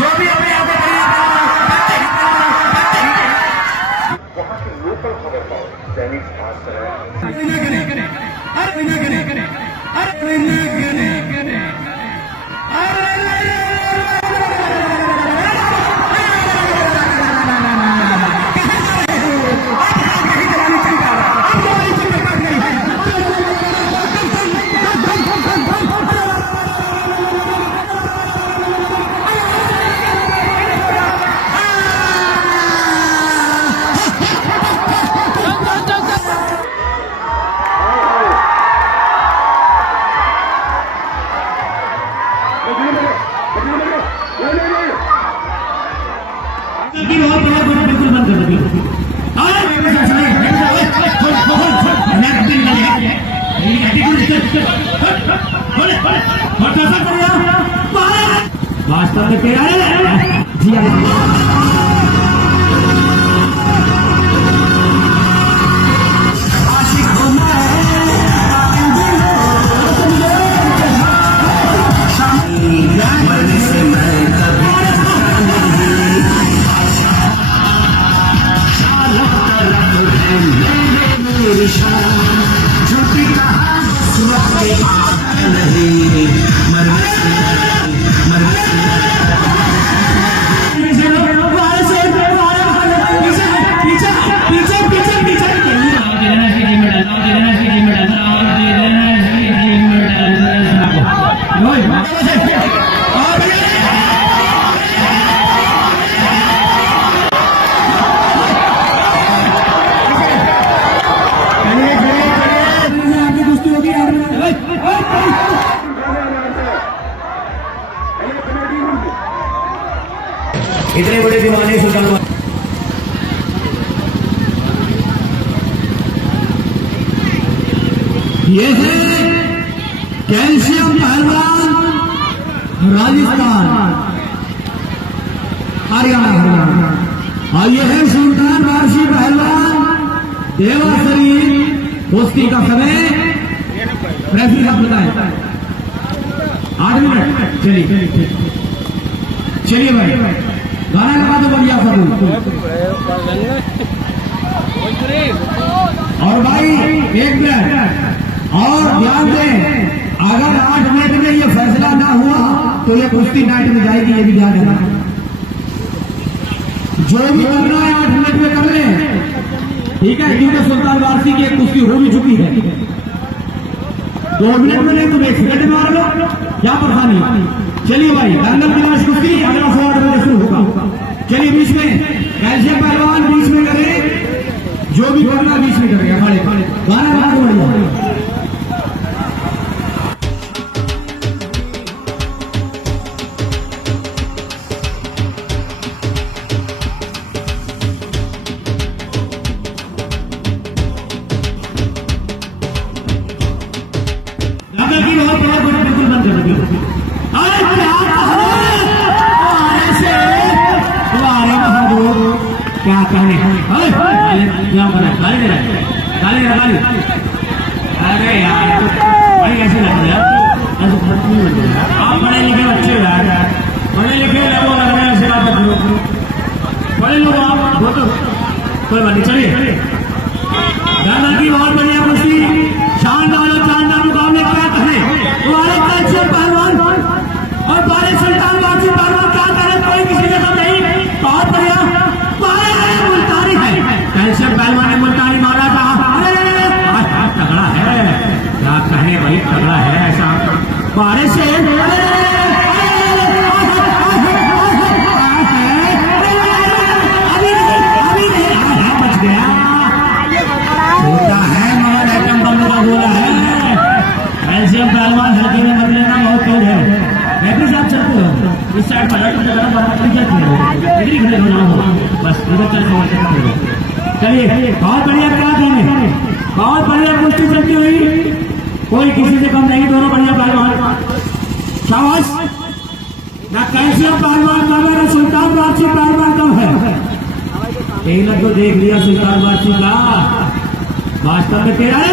जो भी हमें यहाँ पे वहाँ की लोकल खबर पाओ दैनिक भास्कर है। बिल्कुल बंद कर दो। वास्तव में तेरा जी इतने बड़े दीवाने सुल्तान ये है कैल्शियम पहलवान राजस्थान हरियाणा और ये है सुल्तान वारसी पहलवान देवासरी। कुश्ती का समय रेफरी साहब बताए 8 मिनट। चलिए भाई गाना लगा दो बढ़िया सब। और भाई 1 मिनट और ध्यान दें, अगर 8 मिनट में ये फैसला ना हुआ तो ये कुश्ती नाइट में जाएगी। ये भी ध्यान देना, जो भी करना है 8 मिनट में कर ले, ठीक है। क्योंकि सुल्तान वारसी की एक कुश्ती हो भी चुकी है। 2 मिनट में नहीं तुम 1 सेकंड मार लो, क्या परेशानी। चलिए भाई दंगल की लाश कुश्ती अगला 8 बजे शुरू होगा। चलिए बीच में कैल्शियम पहलवान बीच में करे, जो भी करना बीच में करेगा। गाना लगा दो बढ़िया। बिल्कुल बंद कर दो। क्या कहने अरे यार भाई कैसे लग रहे हैं आप? पढ़े लिखे बच्चे हो यार, पढ़े लिखे लोग लग रहे हैं ऐसे बात करो। पढ़े लोग आप वो तो कोई बात नहीं। चलिए दादा की बहुत बढ़िया कुश्ती, शानदार मुकाबले क्या कहें। तुम्हारे कैल्शियम पहलवान और बारे सुल्तान वारसी पहलवान क्या करें, कोई किसी ने कम नहीं। बहुत बढ़िया मुल्तानी है, कैल्शियम पहलवान ने मुल्तानी मारा था। तगड़ा है, क्या कहें भाई, तगड़ा है ऐसा बारे से। बच गया होता है मगर आइटम बम का गोला है। कैल्शियम पहलवान हल्के में मर लेना बहुत तेज है। रेफरी साहब चलते हो इस साइड पर बस इधर चल। चलिए बहुत बढ़िया, क्या देने बहुत बढ़िया कुश्ती चलती हुई, कोई किसी से कम नहीं। दोनों बढ़िया पहलवान, शाबाश। ना कैल्शियम पहलवान कम है, ना सुल्तान वारसी पहलवान कम है। टेलर को देख लिया सुल्तान वारसी का, वास्तव में तेरा है।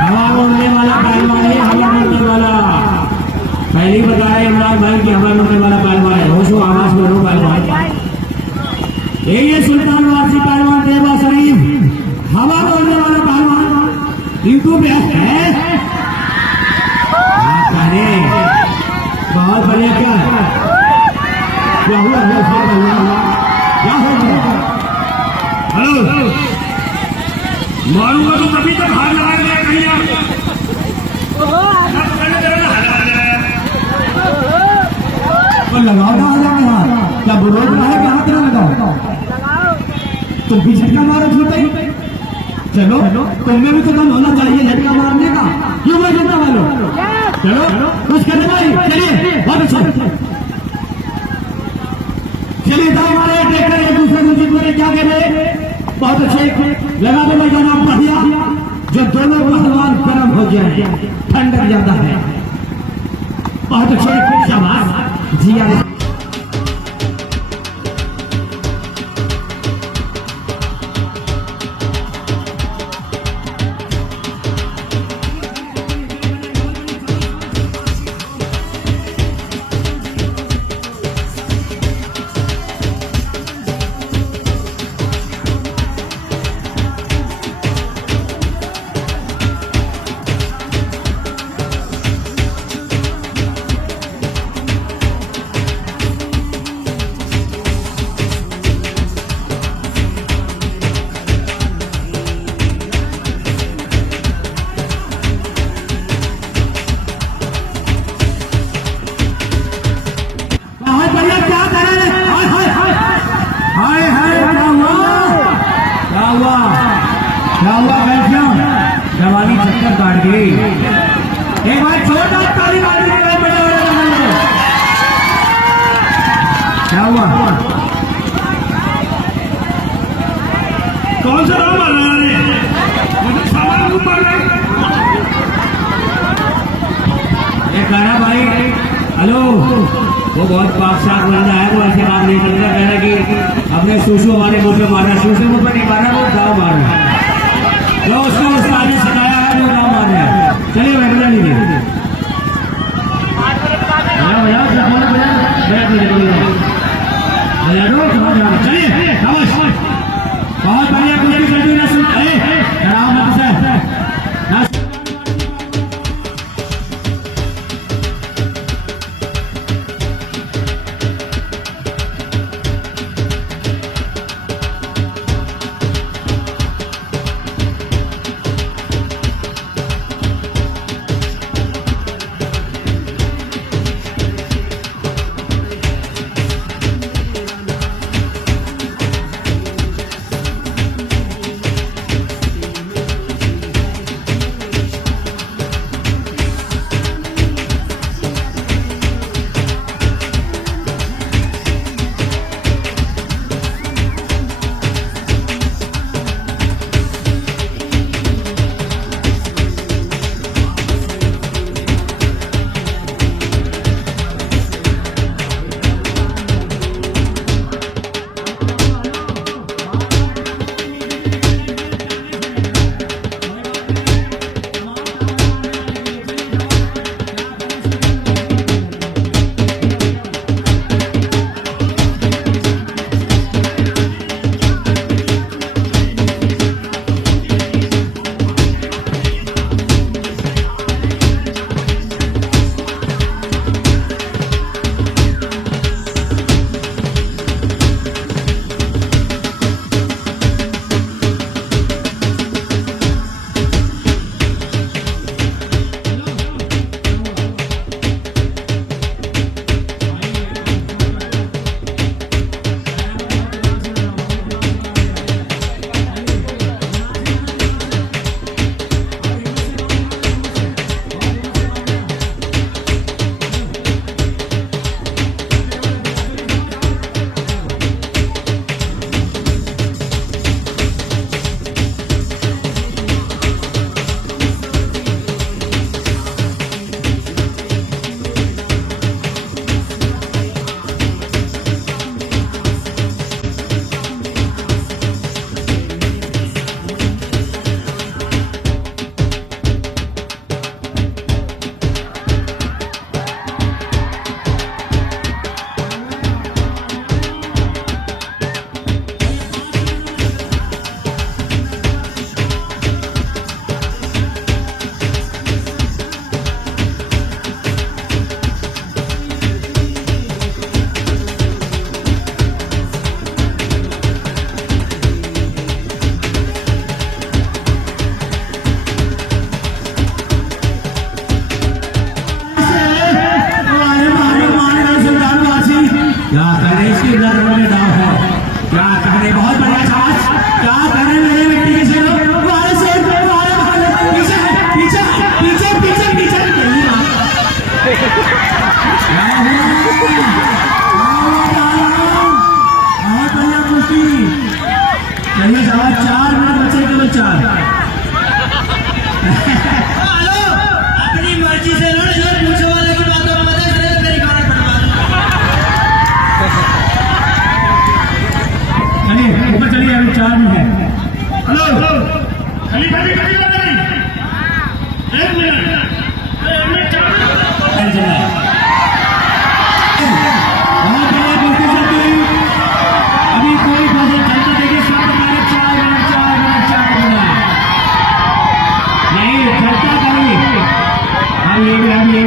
हवा बोलने वाला पहलवान है, हवा बोलने वाला सुल्तान भाई की हवा में वाला पहलवान है, होशो आवाज में रो पहलवान। ये सुल्तान वासी पहलवान देवा शरीफ हवा में उड़ने वाला पहलवान यूट्यूब पे है। बहुत बढ़िया। क्या हुआ क्या हुआ? हेलो, मारूंगा तो तभी तक हाथ लगा दिया भैया। लगाओ ना हाथ, क्या बुरोज रहा है? क्या हाथ ना लगाओ, तुम भी झटका मारो छूटे। चलो तुम्हें भी तो कम होना चाहिए झटका मारने का, क्यों मैं झटका मारो? चलो कुछ करने भाई, चलिए बहुत अच्छा। चलिए तो हमारे ट्रैक्टर एक दूसरे को जीतने क्या कह रहे, बहुत अच्छे लगा दो भाई नाम बढ़िया, जो दोनों पहलवान गर्म हो जाए, ठंडक ज्यादा है। बहुत अच्छे, शाबाश जी। जवानी चक्कर काट गई। एक बार छोटा ताली मार के क्या हुआ? कौन सा नाम आ रहा है? मुझे सवाल ऊपर भाई। हेलो, वो बहुत बादशाह बंदा है, वो ऐसे बात नहीं करता। कह रहा कि अपने सूसू हमारे मुंह पे मारा, सूसू मुंह पे नहीं मारा, वो दाव मारा, जो उसको उस्ताद ने सिखाया है वो दाव मार रहा है। चलिए बैठ लीजिए, चलिए बहुत बढ़िया। कुछ भी ना सुन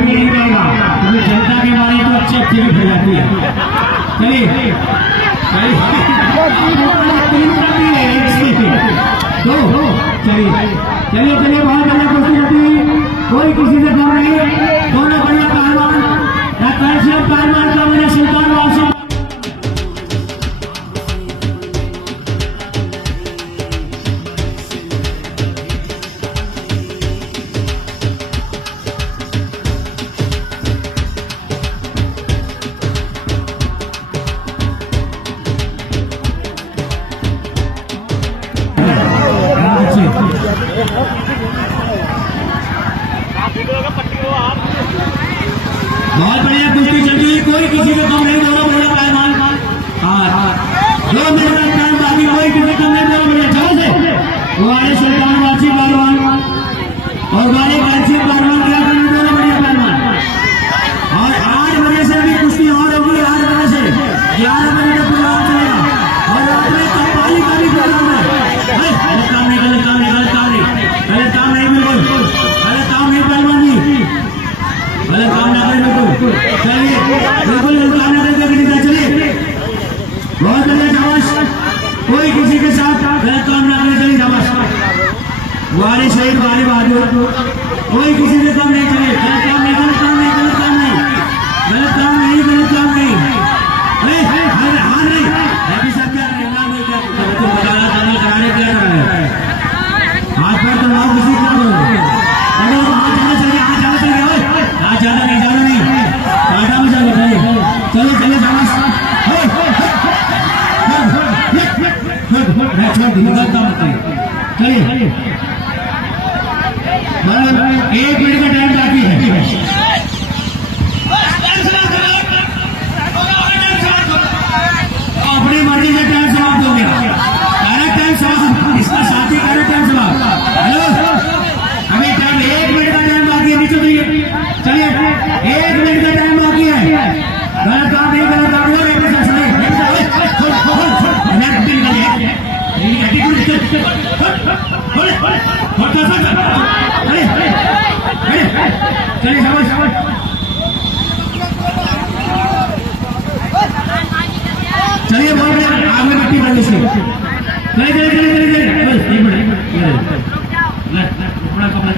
भी नहीं रहेगा, क्योंकि जनता के बारे में तो अच्छी अच्छी भी हो जाती है। चलिए दो चलिए चलिए बहुत बढ़िया कुश्ती होती, कोई किसी से कम नहीं, दोनों बढ़िया पहलवान, कैल्शियम पहलवान का मैंने सुल्तान वासी बहुत बढ़िया कुश्ती चल रही है, कोई किसी से कम नहीं, दोनों बढ़िया पहलवान। हाँ 2 मिनट का टाइम बाकी, कोई किसी कम नहीं, दोनों बढ़िया चलो से वाले सुल्तान वासी पहलवान और वाले कैल्शियम पहलवान क्या करने, दोनों बढ़िया पहलवान। और 8 बजे से अभी कुश्ती और होगी, 8 बजे से 11 बजे तक प्रोग्राम चलेगा और रात में कव्वाली का भी प्रोग्राम है। गलत काम नहीं, गलत काम नहीं, गलत काम नहीं, गलत काम नहीं, बिल्कुल गलत काम नहीं पहलवान जी, गलत काम ना करें बिल्कुल। चलिए बिल्कुल गलत काम ना करें, चलिए बहुत बढ़िया शाबाश, कोई किसी के साथ गलत काम ना करें, चलिए शाबाश वाले शहीद वाले बहादुर, कोई किसी से कम नहीं, चलिए गलत काम नहीं, गलत काम नहीं, गलत काम नहीं, गलत काम नहीं, गलत काम नहीं, हाँ नहीं अभी सब क्या नहीं क्या कराने क्या कर रहे हैं, हाथ पर तो लाओ किसी क्या करो, ज्यादा नहीं टाटा में चलो, चलिए चलो चलिए शाबाश, चलिए 1 मिनट का टाइम बाकी है। अपनी मर्जी से टाइम समाप्त हो गया, डायरेक्ट टाइम समाप्त, इसका साथी डायरेक्ट टाइम समाप्त। हेलो अभी टाइम 1 मिनट का टाइम बाकी है, नीचे चलिए 1 मिनट का टाइम बाकी है, गलत काम नहीं, गलत काम नहीं, चलिए शाबाश शाबाश, चलिए बहुत बढ़िया, आग में मिट्टी भर लीजिए, चलिए चलिए चलिए चलिए बस एक मिनट कपड़ा कपड़ा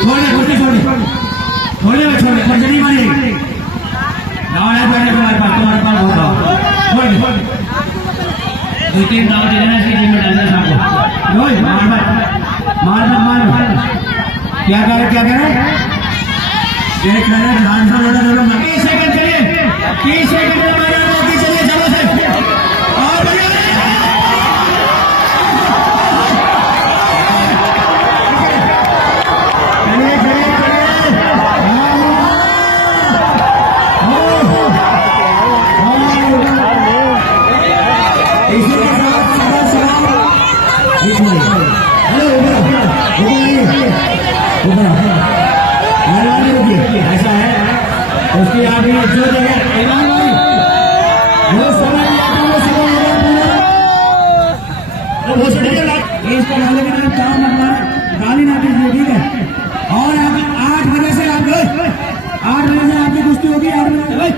छोड़िए कुश्ती छोड़िए छोड़िए छोड़िए कुछ नहीं मारिए, दाव है पहले तुम्हारे पास होगा, छोड़ 2-3 दाव दे देना, इसकी टीम में डालना शाम को, मार क्या कह रहे 1 मिनट ध्यान से बोला, 30 सेकंड चलिए, 30 सेकंड में मारा बाकी, चलिए चलो से और बढ़िया ऐसा है उसकी आगे जो जगह वो समय इसको वाले की तरफ काम अपना गाली ना कीजिए, ठीक है। और आप 8 बजे से आप 8 बजे से आपकी कुश्ती होगी, 8 बजे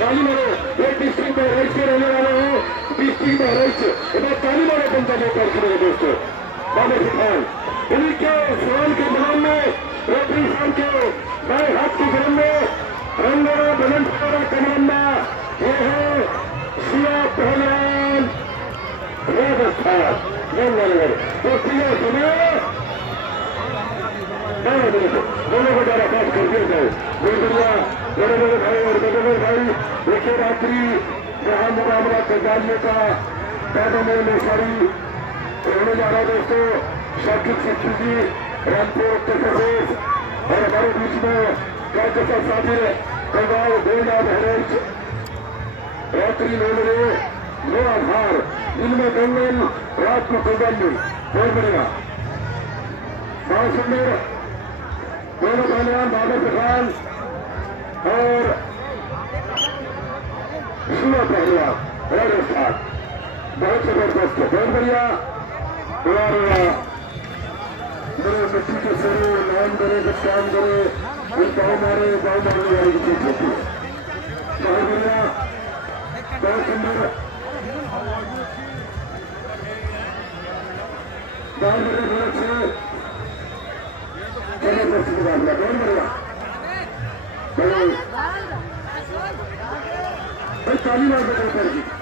ताली मारो, एक डिस्ट्रिक्ट बहराइच के रहने वाले हो, डिस्ट्रिक्ट बहराइच इधर ताली मारो जनता लोग कर दोस्तों, बाबर खान उन्हीं के सवाल के बयान में रेफरी साहब के बाएं हाथ की गरम में रंगोरा बुलंदशहरा कमांडा ये है शिया पहलवान राजस्थान गंगानगर कुश्तियों समय दोनों को जरा पास कर दिया जाए, गुरुदुआ बड़े बड़े भाई और बड़े बड़े भाई देखिए रात्रि जहां मुकाबला तैयारियों का पैदल में सारी होने जा रहा है दोस्तों, शाकिब सिद्धू जी रामपुर उत्तर प्रदेश और हमारे बीच में कई साथी कगाव बेड़ा बहरेज रात्रि नोडरे नो आधार दिन में गंगल रात को कौगल्य बहुत बढ़िया बहुत सुंदर दोनों पहलवान बादल खान और शिवा पहलवान राजस्थान बहुत जबरदस्त बहुत बढ़िया और मेरे मिट्टी के सरू नाम करे कुछ काम करे गाँव मारने वाली की चीज होती है बहुत बढ़िया बहुत सुंदर बहुत बढ़िया भाई ताली मार दो करके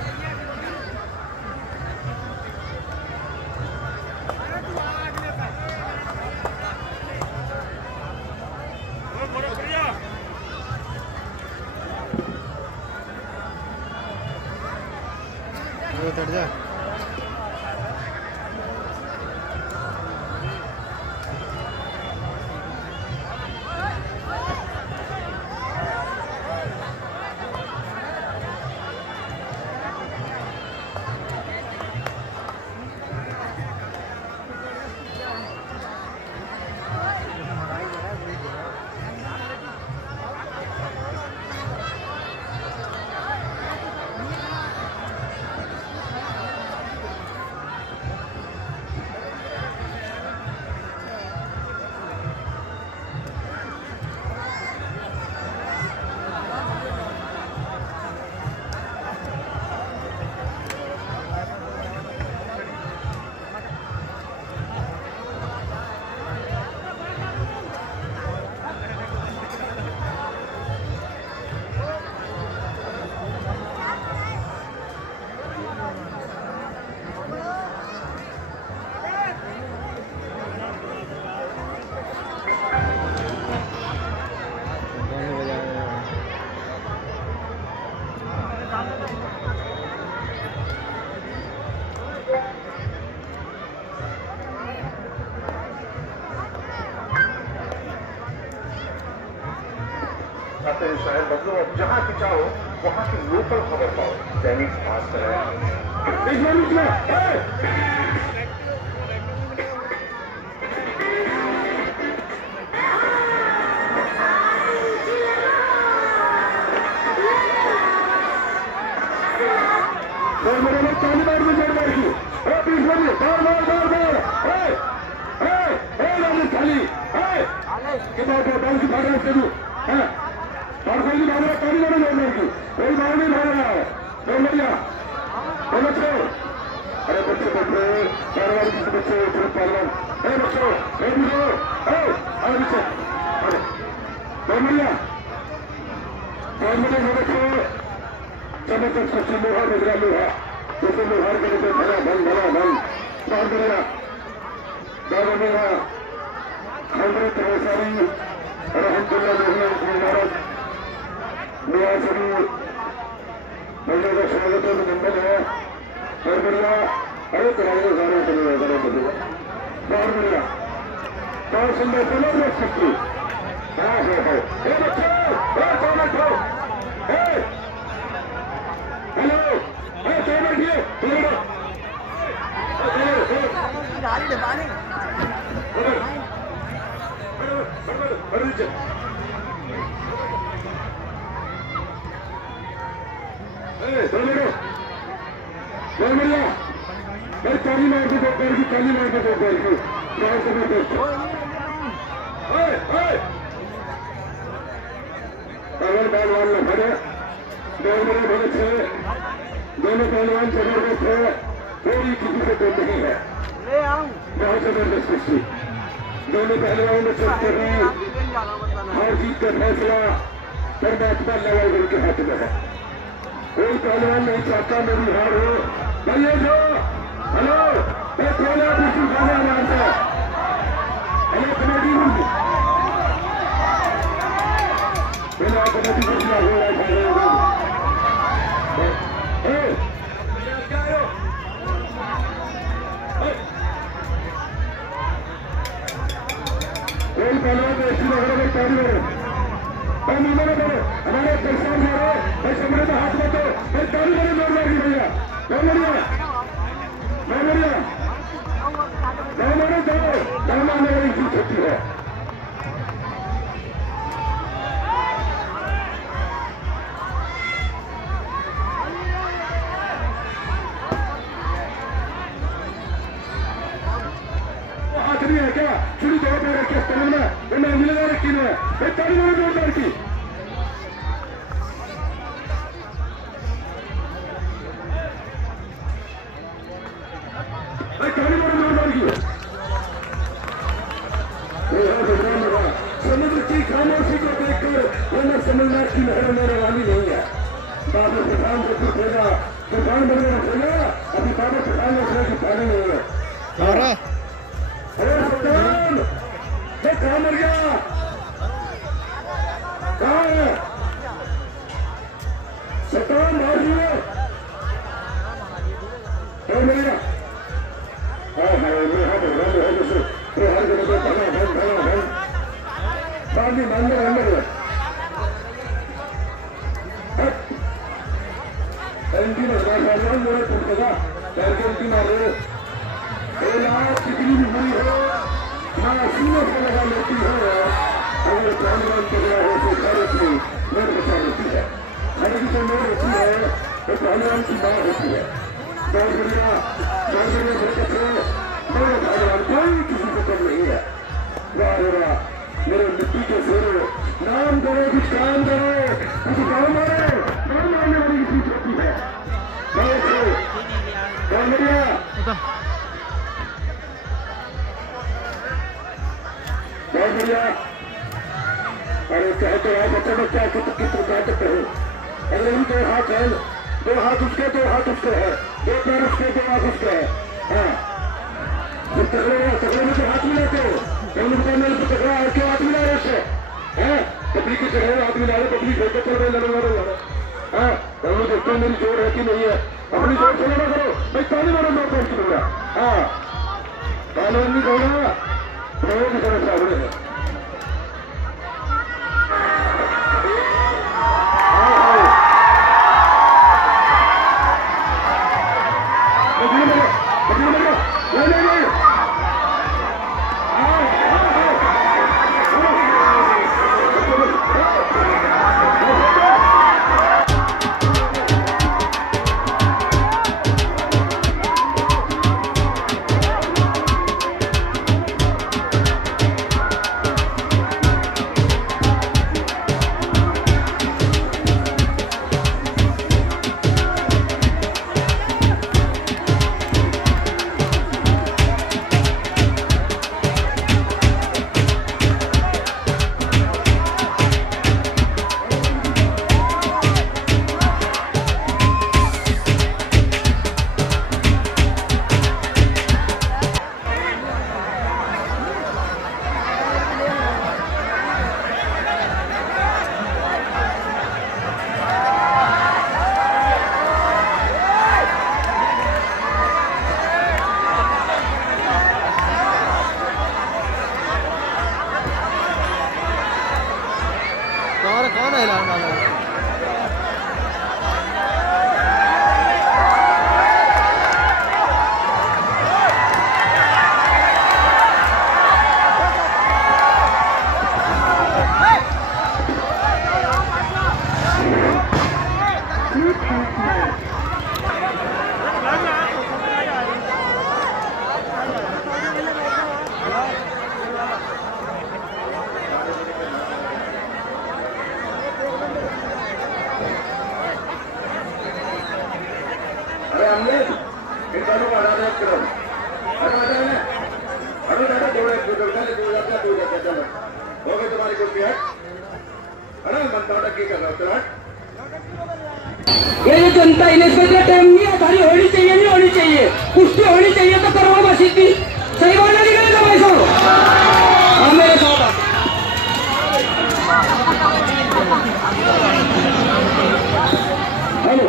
चढ़ जा शहर बदलो और जहाँ की चाहो वहाँ की लोकल खबर पाओ दैनिक भास्कर है मेरे लोग चाली बार में जोड़ मार की प्लीज बोलिए बार बार बार बार खाली के बाद बाल की भाग रहे थे और कोई भाग रहा पानी वाले जोड़ने की कोई भाव नहीं भाग रहा है बहुत बढ़िया बच्चों अरे बच्चे बच्चे पहलवान किसी बच्चे पहलवान अरे बच्चों अरे बच्चे अरे बहुत बढ़िया बच्चों चमक सच्ची लोहा बजरा लोहा जैसे लोहार के लिए भरा भल बहुत बढ़िया बहुत बढ़िया हजरत रसारी रहमतुल्लाह महाराज निवासरी बंदे का स्वागत है नंबर है बहुत बढ़िया अरे कराए सारे बहुत बढ़िया बहुत सुंदर चलो देख सकती हाँ बच्चों हेलो क्या बैठिए चाली मार के पैर की चाली मार के पैर की बहुत जबरदस्त पहले पहलवान न खड़े दोनों बहुत अच्छे दोनों पहलवान जबरदस्त है कोई किसी से कम नहीं है बहुत जबरदस्त कुश्ती दोनों पहलवानों ने चलते हैं हार जीत का फैसला परमात्मा लड़ाई के हाथ में है कोई पहलवान नहीं चाहता मेरी हार हो भैया जो हेलो हेलो कमेटी कमेटी फैसला हो रहा है कोई पहलवान ऐसी लग रहा है हमारे होती है। आखिरी है क्या शुरू दो पैर के स्टैंड में उन्हें मिलने रखी है एक ताली मारो जोरदार की समुद्र की खामोशी को देखकर वरना समझदार की लहर मेरे वाली नहीं है। बाबा प्रधान को पूछेगा तूफान बनने रखेगा अभी बाबा प्रधान ने उसने पानी नहीं है। अरे सल्तान ये कहाँ मर गया कहाँ है सल्तान भाई है मेरा बांधी अंदर अंदर मेरे पूछेगा कितनी भी बुरी हो ना सीने से लगा लेती है अगर पहलवान को गया हो तो खैर अपनी मेरे बचा लेती है हर की जो मेर होती है वो पहलवान की माँ होती है। बहुत बढ़िया मेरे पहलवान कोई किसी को कम नहीं है। वाह वाह मेरे मिट्टी के शेरों नाम करो कुछ काम करो कुछ काम करो नाम आने वाली चीज होती है। बहुत बढ़िया बहुत बढ़िया। अरे कहते हैं बच्चा बच्चा किस कहते हो अरे इन दो हाथ है दो हाथ उसके है दो पैर उसके दो हाथ उसके है। हाँ तकड़े में तो हाथ मिलाते हो मेरे को तकड़ा है क्यों हाथ मिला रहे उससे है पब्लिक के चढ़े हाथ मिला रहे पब्लिक होकर चल रहे लड़ो हाँ हम लोग देखते हैं मेरी जोर है कि नहीं है अपनी जोर से लड़ा करो भाई ताली मारो मैं पहुंच दूंगा। हाँ पहलवान नहीं कहूंगा प्रयोग की तरह सामने है। कौन है ऐलान वाला तुम्हारी कुर्सी है मनता की कर रहा ये जो जनता इलेक्शन टाइम नहीं आधारी होनी चाहिए नहीं होनी चाहिए कुश्ती होनी चाहिए तो करवा मसीद की सही बात नहीं करेगा भाई साहब हाँ मेरे साथ हेलो